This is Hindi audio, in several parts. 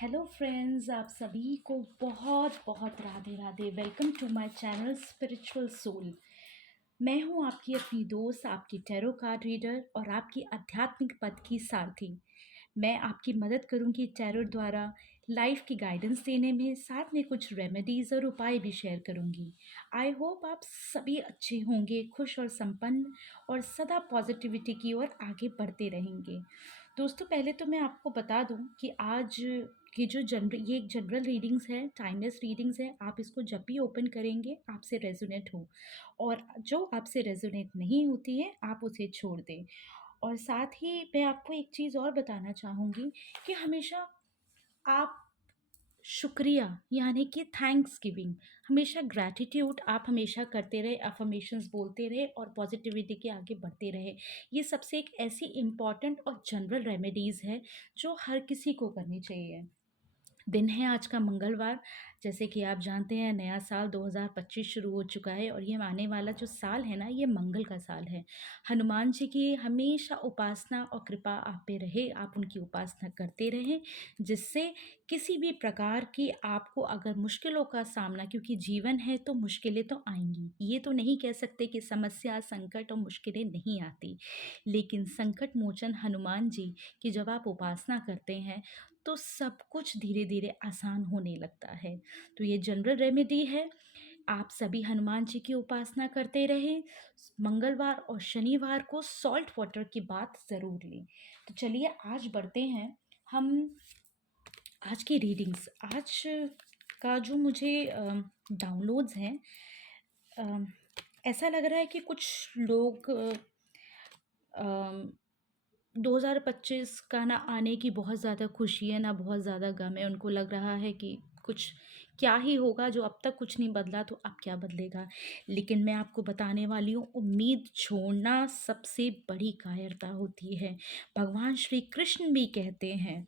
हेलो फ्रेंड्स, आप सभी को बहुत बहुत Radhe Radhe. Welcome to my channel spiritual soul. मैं हूं आपकी अपनी दोस्त, आपकी टैरो कार्ड रीडर और आपकी आध्यात्मिक पथ की सारथी। मैं आपकी मदद करूंगी टैरो द्वारा लाइफ की गाइडेंस देने में, साथ में कुछ रेमेडीज़ और उपाय भी शेयर करूंगी। आई होप आप सभी अच्छे होंगे, खुश और संपन्न और सदा पॉजिटिविटी की ओर आगे बढ़ते रहेंगे। दोस्तों, पहले तो मैं आपको बता दूं कि आज ये एक जनरल रीडिंग्स है, टाइमलेस रीडिंग्स है। आप इसको जब भी ओपन करेंगे आपसे रेजोनेट हो, और जो आपसे रेजोनेट नहीं होती है आप उसे छोड़ दें। और साथ ही मैं आपको एक चीज़ और बताना चाहूँगी कि हमेशा आप शुक्रिया यानी कि थैंक्स गिविंग, हमेशा ग्रैटिट्यूड आप हमेशा करते रहे, अफर्मेशंस बोलते रहे और पॉजिटिविटी के आगे बढ़ते रहे। ये सबसे एक ऐसी इम्पॉर्टेंट और जनरल रेमेडीज़ है जो हर किसी को करनी चाहिए। दिन है आज का मंगलवार। जैसे कि आप जानते हैं, नया साल 2025 शुरू हो चुका है और ये आने वाला जो साल है ना, ये मंगल का साल है। हनुमान जी की हमेशा उपासना और कृपा आप पे रहे, आप उनकी उपासना करते रहें, जिससे किसी भी प्रकार की आपको अगर मुश्किलों का सामना, क्योंकि जीवन है तो मुश्किलें तो आएंगी, ये तो नहीं कह सकते कि समस्या, संकट और मुश्किलें नहीं आती, लेकिन संकट मोचन हनुमान जी की जब आप उपासना करते हैं तो सब कुछ धीरे धीरे आसान होने लगता है। तो ये जनरल रेमेडी है। आप सभी हनुमान जी की उपासना करते रहें। मंगलवार और शनिवार को सॉल्ट वाटर की बात ज़रूर लें। तो चलिए आज बढ़ते हैं हम आज की रीडिंग्स। आज का जो मुझे डाउनलोड्स हैं, अ, ऐसा लग रहा है कि कुछ लोग 2025 का ना आने की बहुत ज़्यादा खुशी है, ना बहुत ज़्यादा गम है। उनको लग रहा है कि कुछ क्या ही होगा, जो अब तक कुछ नहीं बदला तो अब क्या बदलेगा। लेकिन मैं आपको बताने वाली हूँ, उम्मीद छोड़ना सबसे बड़ी कायरता होती है। भगवान श्री कृष्ण भी कहते हैं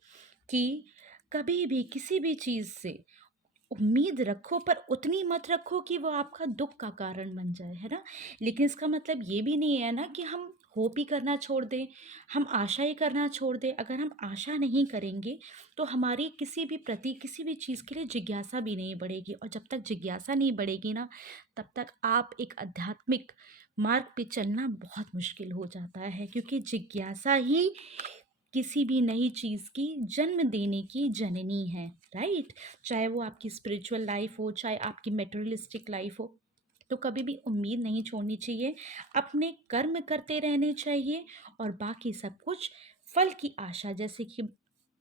कि कभी भी किसी भी चीज़ से उम्मीद रखो, पर उतनी मत रखो कि वो आपका दुख का कारण बन जाए, है ना। लेकिन इसका मतलब ये भी नहीं है ना कि हम होप ही करना छोड़ दें, हम आशा ही करना छोड़ दें। अगर हम आशा नहीं करेंगे तो हमारी किसी भी प्रति, किसी भी चीज़ के लिए जिज्ञासा भी नहीं बढ़ेगी, और जब तक जिज्ञासा नहीं बढ़ेगी ना, तब तक आप एक आध्यात्मिक मार्ग पे चलना बहुत मुश्किल हो जाता है, क्योंकि जिज्ञासा ही किसी भी नई चीज़ की जन्म देने की जननी है, राइट। चाहे वो आपकी स्पिरिचुअल लाइफ हो, चाहे आपकी मेटेरियलिस्टिक लाइफ हो, तो कभी भी उम्मीद नहीं छोड़नी चाहिए। अपने कर्म करते रहने चाहिए और बाकी सब कुछ फल की आशा, जैसे कि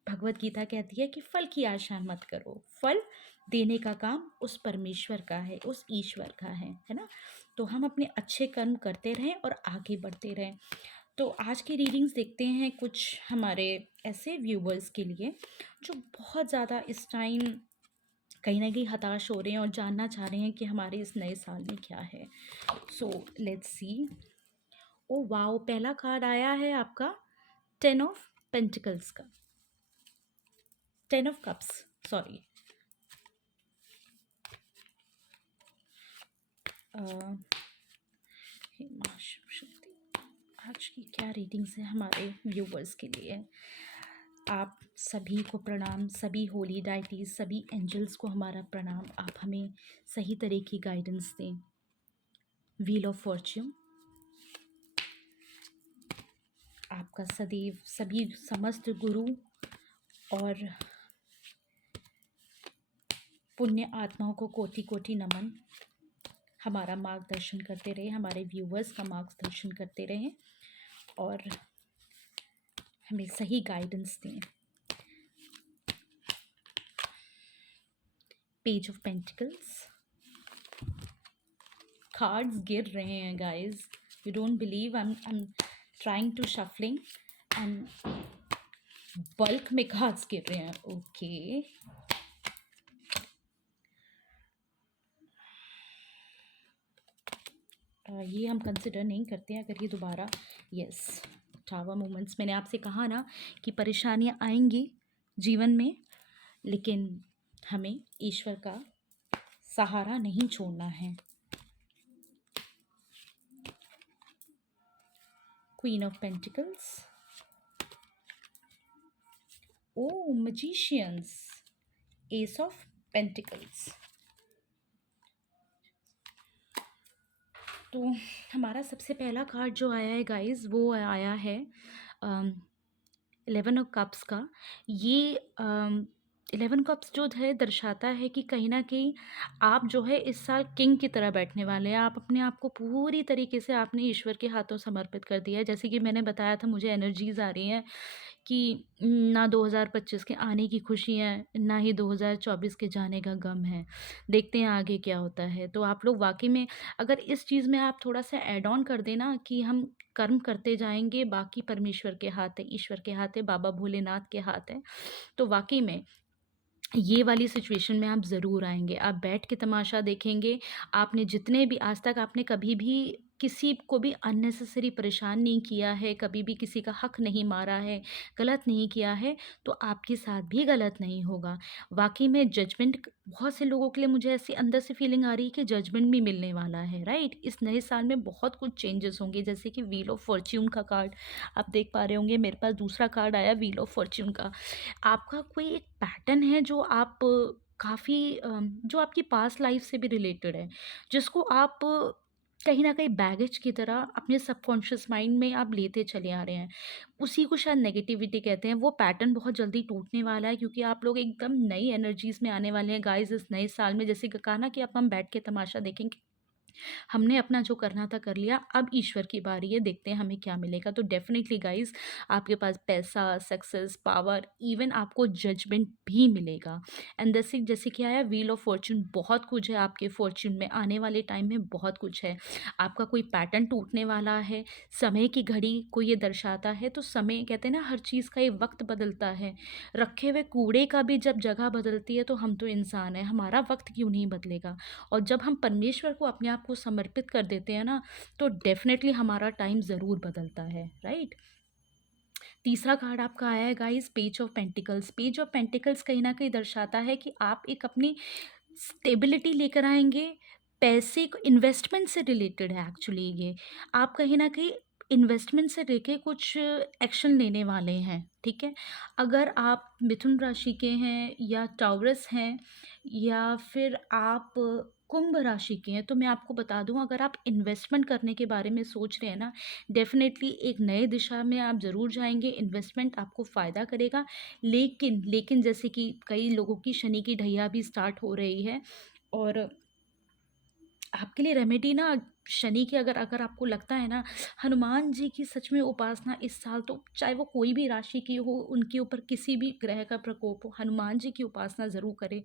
भगवत गीता कहती है कि फल की आशा मत करो। फल देने का काम उस परमेश्वर का है, उस ईश्वर का है ना। तो हम अपने अच्छे कर्म करते रहें और आगे बढ़ते रहें। तो आज की रीडिंग्स देखते हैं कुछ हमारे ऐसे व्यूवर्स के लिए जो बहुत ज़्यादा इस टाइम कहीं ना कहीं हताश हो रहे हैं और जानना चाह रहे हैं कि हमारे इस नए साल में क्या है। So let's see. Oh wow, पहला कार्ड आया है आपका 10 ऑफ पेंटिकल्स का, 10 ऑफ कप्स, सॉरी। माँ शिव शक्ति, आज की क्या रीडिंग्स है हमारे व्यूवर्स के लिए। आप सभी को प्रणाम, सभी होली डाइटीज, सभी एंजल्स को हमारा प्रणाम। आप हमें सही तरह की गाइडेंस दें। व्हील ऑफ फॉर्च्यून, आपका सदैव सभी समस्त गुरु और पुण्य आत्माओं को कोटि कोटि नमन। हमारा मार्गदर्शन करते रहे, हमारे व्यूवर्स का मार्गदर्शन करते रहें और हमें सही गाइडेंस दें। पेज ऑफ पेंटिकल्स, कार्ड्स गिर रहे हैं guys, you don't believe, I am trying to shuffling and bulk में कार्ड्स गिर रहे हैं। ओके ये हम कंसिडर नहीं करते हैं अगर ये दोबारा। यस, टावर मोमेंट्स, मैंने आपसे कहा ना कि परेशानियां आएंगी जीवन में, लेकिन हमें ईश्वर का सहारा नहीं छोड़ना है। Queen of pentacles, oh magicians, ace of pentacles. तो हमारा सबसे पहला कार्ड जो आया है गाइस, वो आया है 11 ऑफ कप्स का। ये 11 कप्स जो है दर्शाता है कि कहीं ना कहीं आप जो है इस साल किंग की तरह बैठने वाले हैं। आप अपने आप को पूरी तरीके से आपने ईश्वर के हाथों समर्पित कर दिया है। जैसे कि मैंने बताया था, मुझे एनर्जीज आ रही हैं कि ना 2025 के आने की खुशी है, ना ही 2024 के जाने का गम है। देखते हैं आगे क्या होता है। तो आप लोग वाकई में अगर इस चीज़ में आप थोड़ा सा ऐड ऑन कर देना कि हम कर्म करते जाएंगे, बाकी परमेश्वर के हाथ है, ईश्वर के हाथ है, बाबा भोलेनाथ के हाथ है, तो वाकई में ये वाली सिचुएशन में आप ज़रूर आएँगे। आप बैठ के तमाशा देखेंगे। आपने जितने भी आज तक आपने कभी भी किसी को भी अननेसेसरी परेशान नहीं किया है, कभी भी किसी का हक नहीं मारा है, गलत नहीं किया है, तो आपके साथ भी गलत नहीं होगा। वाक़ई में जजमेंट बहुत से लोगों के लिए मुझे ऐसी अंदर से फीलिंग आ रही है कि जजमेंट भी मिलने वाला है, राइट? इस नए साल में बहुत कुछ चेंजेस होंगे, जैसे कि व्हील ऑफ फॉर्च्यून का कार्ड आप देख पा रहे होंगे। मेरे पास दूसरा कार्ड आया व्हील ऑफ फॉर्च्यून का। आपका कोई एक पैटर्न है जो आप काफ़ी जो आपकी पास्ट लाइफ से भी रिलेटेड है, जिसको आप कहीं न कहीं बैगेज की तरह अपने सबकॉन्शियस माइंड में आप लेते चले आ रहे हैं। उसी को शायद नेगेटिविटी कहते हैं। वो पैटर्न बहुत जल्दी टूटने वाला है, क्योंकि आप लोग एकदम नई एनर्जीज़ में आने वाले हैं गाइज़ इस नए साल में। जैसे कि कहा ना कि अब हम बैठ के तमाशा देखेंगे। हमने अपना जो करना था कर लिया, अब ईश्वर की बारी है, देखते हैं हमें क्या मिलेगा। तो डेफ़िनेटली गाइज़, आपके पास पैसा, सक्सेस, पावर, इवन आपको जजमेंट भी मिलेगा। एंड जैसे जैसे कि आया व्हील ऑफ फॉर्च्यून, बहुत कुछ है आपके फॉर्च्यून में, आने वाले टाइम में बहुत कुछ है। आपका कोई पैटर्न टूटने वाला है, समय की घड़ी को ये दर्शाता है। तो समय कहते हैं ना, हर चीज़ का एक वक़्त बदलता है। रखे हुए कूड़े का भी जब जगह बदलती है, तो हम तो इंसान हैं, हमारा वक़्त क्यों नहीं बदलेगा? और जब हम परमेश्वर को अपने आप को समर्पित कर देते हैं ना, तो डेफ़िनेटली हमारा टाइम ज़रूर बदलता है, राइट? तीसरा कार्ड आपका आया है guys page of pentacles. Page of pentacles कहीं न कहीं दर्शाता है कि आप एक अपनी स्टेबिलिटी लेकर आएँगे। पैसे को इन्वेस्टमेंट से रिलेटेड है एक्चुअली ये। आप कहीं न कहीं इन्वेस्टमेंट से लेके कुछ एक्शन लेने वाले हैं, ठीक है? अगर आप मिथुन राशि के हैं या टॉरस हैं या फिर आप कुंभ राशि के हैं, तो मैं आपको बता दूँ, अगर आप इन्वेस्टमेंट करने के बारे में सोच रहे हैं ना, डेफ़िनेटली एक नए दिशा में आप ज़रूर जाएँगे। इन्वेस्टमेंट आपको फ़ायदा करेगा। लेकिन जैसे कि कई लोगों की शनि की ढैया भी स्टार्ट हो रही है, और आपके लिए रेमेडी ना, शनि की अगर अगर आपको लगता है ना, हनुमान जी की सच में उपासना इस साल, तो चाहे वो कोई भी राशि की हो, उनके ऊपर किसी भी ग्रह का प्रकोप हो, हनुमान जी की उपासना ज़रूर करें।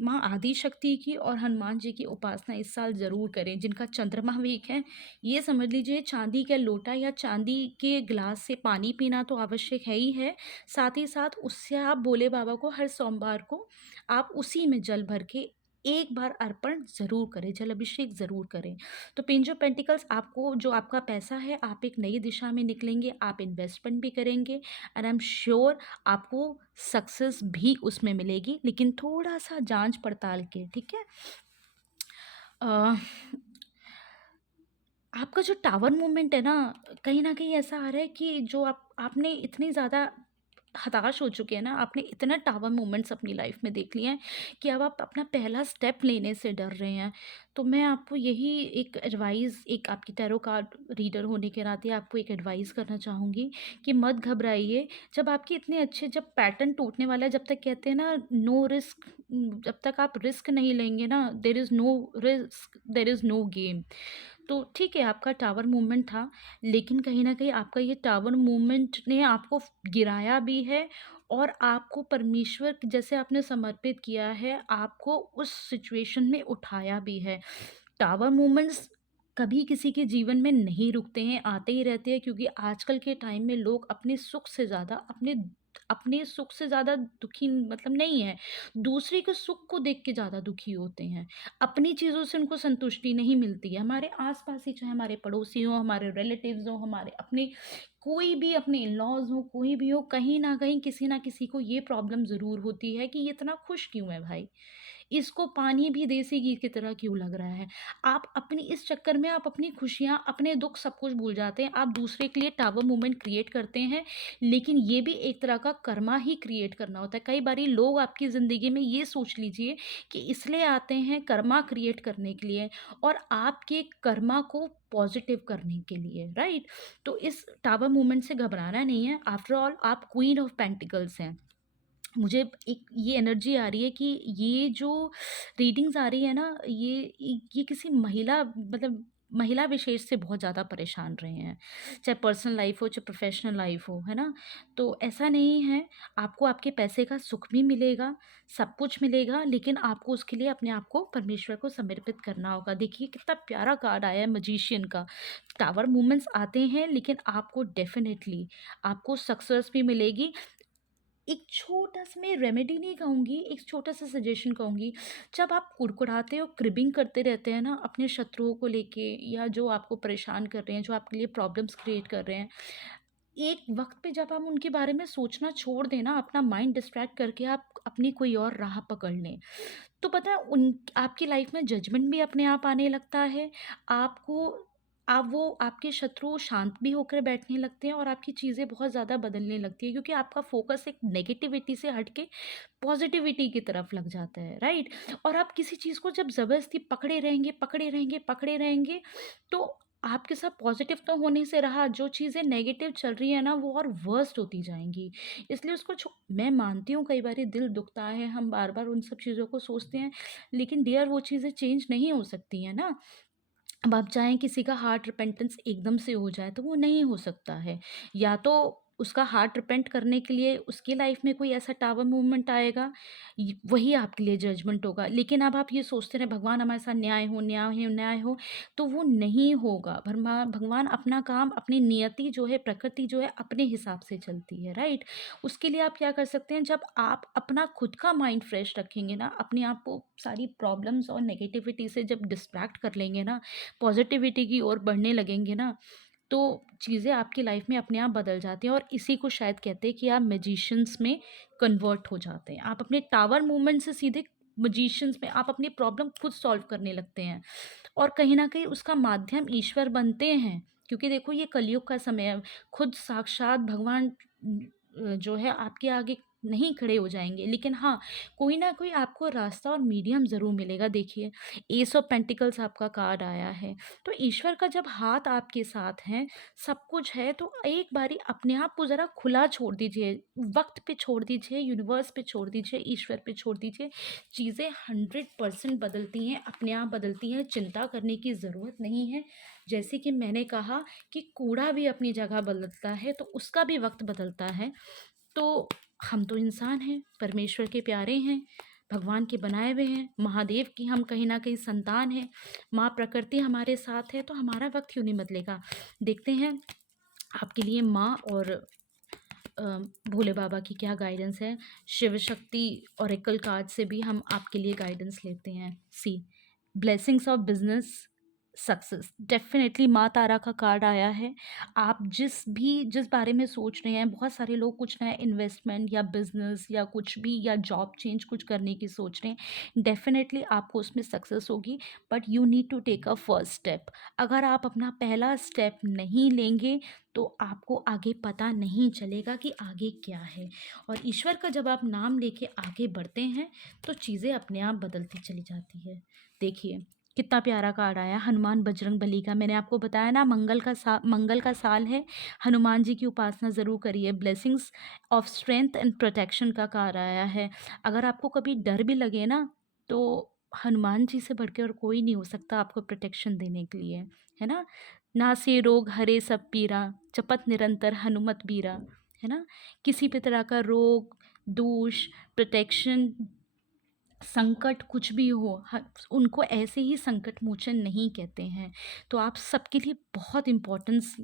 माँ आदि शक्ति की और हनुमान जी की उपासना इस साल ज़रूर करें। जिनका चंद्रमा वीक है, ये समझ लीजिए चांदी का लोटा या चांदी के गिलास से पानी पीना तो आवश्यक है ही है। साथ ही साथ उससे आप भोले बाबा को हर सोमवार को आप उसी में जल भर के एक बार अर्पण ज़रूर करें, जल अभिषेक ज़रूर करें। तो पेज ऑफ पेंटिकल्स, आपको जो आपका पैसा है, आप एक नई दिशा में निकलेंगे, आप इन्वेस्टमेंट भी करेंगे, एंड आई एम श्योर आपको सक्सेस भी उसमें मिलेगी, लेकिन थोड़ा-सा जाँच-पड़ताल के, ठीक है? अ, आपका जो टावर मूवमेंट है ना, कहीं न कहीं ऐसा आ रहा है कि जो आपने इतनी ज़्यादा हताश हो चुके हैं ना, आपने इतना टावर मूवमेंट्स अपनी लाइफ में देख लिए हैं कि अब आप अपना पहला स्टेप लेने से डर रहे हैं। तो मैं आपको यही एक एडवाइस, एक आपकी टैरो कार्ड रीडर होने के नाते आपको एक एडवाइस करना चाहूँगी कि मत घबराइए। जब आपके इतने अच्छे, जब पैटर्न टूटने वाला है, जब तक कहते हैं ना नो रिस्क, जब तक आप रिस्क नहीं लेंगे ना, there is no risk, there is no game. तो ठीक है, आपका टावर मूवमेंट था, लेकिन कहीं न कहीं आपका ये टावर मूवमेंट ने आपको गिराया भी है, और आपको परमेश्वर जैसे आपने समर्पित किया है, आपको उस सिचुएशन में उठाया भी है। टावर मूवमेंट्स कभी किसी के जीवन में नहीं रुकते हैं, आते ही रहते हैं, क्योंकि आजकल के टाइम में लोग अपने सुख से ज़्यादा अपने अपने सुख से ज़्यादा दुखी मतलब नहीं है, दूसरे के सुख को देख के ज़्यादा दुखी होते हैं। अपनी चीज़ों से उनको संतुष्टि नहीं मिलती है। हमारे आस-पास ही, चाहे हमारे पड़ोसी हों, हमारे रिलेटिव्स हों, हमारे अपने कोई भी अपने इन-लॉज़ हों, कोई भी हो, कहीं न कहीं किसी न किसी को ये प्रॉब्लम ज़रूर होती है कि ये इतना खुश क्यों है भाई? इसको पानी भी देसी घी की तरह क्यों लग रहा है? आप अपनी इस चक्कर में आप अपनी खुशियाँ, अपने दुःख सब कुछ भूल जाते हैं। आप दूसरे के लिए टावर मूवमेंट क्रिएट करते हैं, लेकिन ये भी एक तरह का कर्मा ही क्रिएट करना होता है। कई बारी लोग आपकी ज़िंदगी में ये सोच लीजिए कि इसलिए आते हैं कर्मा क्रिएट करने के लिए और आपके कर्मा को पॉज़िटिव करने के लिए, राइट? तो इस टावर मूवमेंट से घबराना नहीं है। आफ्टर ऑल आप क्वीन ऑफ पेंटिकल्स हैं। मुझे एक ये एनर्जी आ रही है कि ये जो रीडिंग्स आ रही है ना, ये किसी महिला, मतलब महिला विशेष से बहुत ज़्यादा परेशान रहे हैं, चाहे पर्सनल लाइफ हो चाहे प्रोफेशनल लाइफ हो, है ना? तो ऐसा नहीं है, आपको आपके पैसे का सुख भी मिलेगा, सब कुछ मिलेगा, लेकिन आपको उसके लिए अपने आप को परमेश्वर को समर्पित करना होगा। देखिए कितना प्यारा कार्ड आया है मजीशियन का। टावर मूवमेंट्स आते हैं, लेकिन आपको डेफिनेटली आपको सक्सेस भी मिलेगी। एक छोटा-सा, मैं रेमेडी नहीं कहूँगी, एक छोटा-सा सजेशन कहूँगी। जब आप कुड़कुड़ाते हो, क्रिबिंग करते रहते हैं ना अपने शत्रुओं को लेके, या जो आपको परेशान कर रहे हैं, जो आपके लिए प्रॉब्लम्स क्रिएट कर रहे हैं, एक वक़्त पे जब आप उनके बारे में सोचना छोड़ दें ना, अपना माइंड डिस्ट्रैक्ट करके आप अपनी कोई और राह पकड़ लें, तो पता है उन आपकी लाइफ में जजमेंट भी अपने आप आने लगता है। आपको आप वो आपके शत्रु शांत भी होकर बैठने लगते हैं और आपकी चीज़ें बहुत ज़्यादा बदलने लगती है, क्योंकि आपका फोकस एक नेगेटिविटी से हट के पॉजिटिविटी की तरफ लग जाता है, राइट? और आप किसी चीज़ को जब ज़बरदस्ती पकड़े रहेंगे, पकड़े रहेंगे, पकड़े रहेंगे, तो आपके साथ पॉजिटिव तो होने से रहा, जो चीज़ें नेगेटिव चल रही है ना वो और वर्स्ट होती जाएंगी। इसलिए उसको मैं मानती हूँ कई बार दिल दुखता है, हम बार बार उन सब चीज़ों को सोचते हैं, लेकिन डियर वो चीज़ें चेंज नहीं हो सकती हैं ना। अब आप चाहें किसी का हार्ट रिपेंटेंस एकदम से हो जाए तो वो नहीं हो सकता है। या तो उसका हार्ट रिपेंट करने के लिए उसकी लाइफ में कोई ऐसा टावर मूवमेंट आएगा, वही आपके लिए जजमेंट होगा। लेकिन अब आप ये सोचते रहे भगवान हमारे साथ न्याय हो, न्याय हो, न्याय हो, तो वो नहीं होगा। भगवान अपना काम, अपनी नियति जो है, प्रकृति जो है अपने हिसाब से चलती है, राइट? उसके लिए आप क्या कर सकते हैं, जब आप अपना खुद का माइंड फ्रेश रखेंगे ना, अपने आप को सारी प्रॉब्लम्स और नेगेटिविटी से जब डिस्ट्रैक्ट कर लेंगे ना, पॉजिटिविटी की ओर बढ़ने लगेंगे ना, तो चीज़ें आपकी लाइफ में अपने आप बदल जाती हैं। और इसी को शायद कहते हैं कि आप मैजिशियंस में कन्वर्ट हो जाते हैं। आप अपने टावर मूवमेंट से सीधे मैजिशियंस में, आप अपनी प्रॉब्लम खुद सॉल्व करने लगते हैं और कहीं न कहीं उसका माध्यम ईश्वर बनते हैं। क्योंकि देखो ये कलयुग का समय है, खुद साक्षात भगवान जो है आपके आगे नहीं खड़े हो जाएँगे, लेकिन हाँ, कोई ना कोई आपको रास्ता और मीडियम ज़रूर मिलेगा। देखिए, एस ऑफ पेंटिकल्स आपका कार्ड आया है, तो ईश्वर का जब हाथ आपके साथ है, सब कुछ है, तो एक बारी अपने आप को ज़रा खुला छोड़ दीजिए, वक़्त पे छोड़ दीजिए, यूनिवर्स पे छोड़ दीजिए, ईश्वर पे छोड़ दीजिए। चीज़ें 100% बदलती हैं, अपने आप बदलती हैं, चिंता करने की ज़रूरत नहीं है। जैसे कि मैंने कहा कि कूड़ा भी अपनी जगह बदलता है, तो उसका भी वक़्त बदलता है। तो हम तो इंसान हैं, परमेश्वर के प्यारे हैं, भगवान के बनाए हुए हैं, महादेव की हम कहीं न कहीं संतान हैं, माँ प्रकृति हमारे साथ है, तो हमारा वक़्त क्यों नहीं बदलेगा? देखते हैं आपके लिए माँ और अ, भोले बाबा की क्या गाइडेंस है। शिव शक्ति ओरेकल कार्ड से भी हम आपके लिए गाइडेंस लेते हैं। See blessings of business success, definitely माँ तारा का कार्ड आया है। आप जिस बारे में सोच रहे हैं, बहुत सारे लोग कुछ नया इन्वेस्टमेंट या बिजनेस या कुछ भी, या जॉब चेंज कुछ करने की सोच रहे हैं, डेफिनेटली आपको उसमें सक्सेस होगी, but you need to take a first step. अगर आप अपना पहला स्टेप नहीं लेंगे तो आपको आगे पता नहीं चलेगा कि आगे क्या है। और ईश्वर का जब आप नाम लेके आगे बढ़ते हैं तो चीज़ें अपने आप बदलती चली जाती है। देखिए कितना प्यारा कार्ड आया हनुमान बजरंग बली का। मैंने आपको बताया ना, मंगल का साल है, हनुमान जी की उपासना ज़रूर करिए। Blessings of strength and protection का कार्ड आया है। अगर आपको कभी डर भी लगे ना, तो हनुमान जी से बढ़ के और कोई नहीं हो सकता आपको प्रोटेक्शन देने के लिए, है ना? नासे रोग हरे सब पीरा, जपत निरंतर हनुमत बीरा, है ना? किसी भी तरह का रोग, दोष, प्रोटेक्शन, संकट कुछ भी हो, उनको ऐसे ही संकट मोचन नहीं कहते हैं। तो आप सबके लिए बहुत इम्पोर्टेंस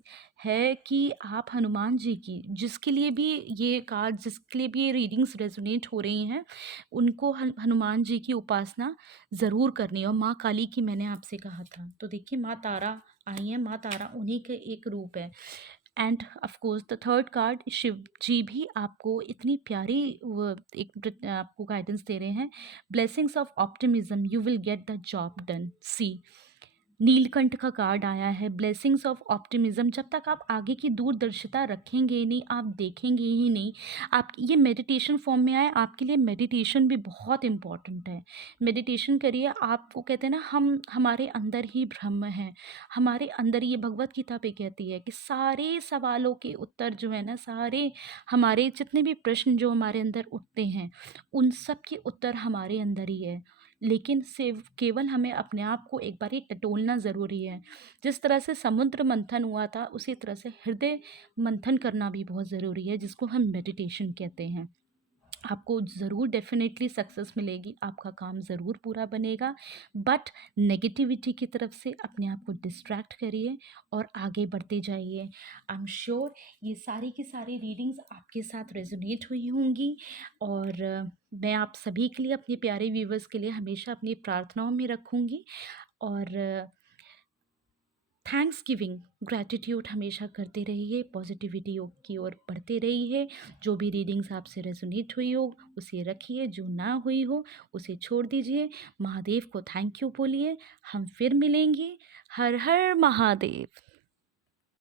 है कि आप हनुमान जी की, जिसके लिए भी ये कार्ड, जिसके लिए भी ये रीडिंग्स रेजोनेट हो रही हैं, उनको हनुमान जी की उपासना ज़रूर करनी है। और माँ काली की मैंने आपसे कहा था, तो देखिए माँ तारा आई हैं, माँ तारा उन्हीं के एक रूप है। And of course the third card, Shiv ji भी आपको इतनी प्यारी आपको गाइडेंस दे रहे हैं। Blessings of optimism, you will get the job done. See Neelkanth का कार्ड आया है, ब्लेसिंग्स ऑफ ऑप्टिमिज्म। जब तक आप आगे की दूरदर्शिता रखेंगे ही नहीं, आप देखेंगे ही नहीं, आप ये मेडिटेशन फॉर्म में आए, आपके लिए मेडिटेशन भी बहुत इम्पॉर्टेंट है। मेडिटेशन करिए। आपको कहते हैं ना, हम हमारे अंदर ही ब्रह्म है, हमारे अंदर, ये भगवत गीता पे कहती है कि सारे सवालों के उत्तर जो है ना, सारे हमारे जितने भी प्रश्न जो हमारे अंदर उठते हैं, उन सब के उत्तर हमारे अंदर ही है। लेकिन सिर्फ केवल हमें अपने आप को एक बार टटोलना ज़रूरी है। जिस तरह से समुद्र मंथन हुआ था, उसी तरह से हृदय मंथन करना भी बहुत ज़रूरी है, जिसको हम मेडिटेशन कहते हैं। आपको ज़रूर डेफ़िनेटली सक्सेस मिलेगी, आपका काम ज़रूर पूरा बनेगा, बट नेगेटिविटी की तरफ से अपने आप को डिस्ट्रैक्ट करिए और आगे बढ़ते जाइए। आई एम श्योर ये सारी की सारी रीडिंग्स आपके साथ रेज़ोनेट हुई होंगी, और मैं आप सभी के लिए, अपने प्यारे व्यूवर्स के लिए हमेशा अपनी प्रार्थनाओं में रखूँगी। और थैंक्स गिविंग, ग्रैटिट्यूड हमेशा करते रहिए, पॉजिटिविटी की ओर बढ़ते रहिए। जो भी रीडिंग्स आपसे रेजोनेट हुई हो उसे रखिए, जो ना हुई हो उसे छोड़ दीजिए। महादेव को थैंक यू बोलिए। हम फिर मिलेंगे। हर हर महादेव।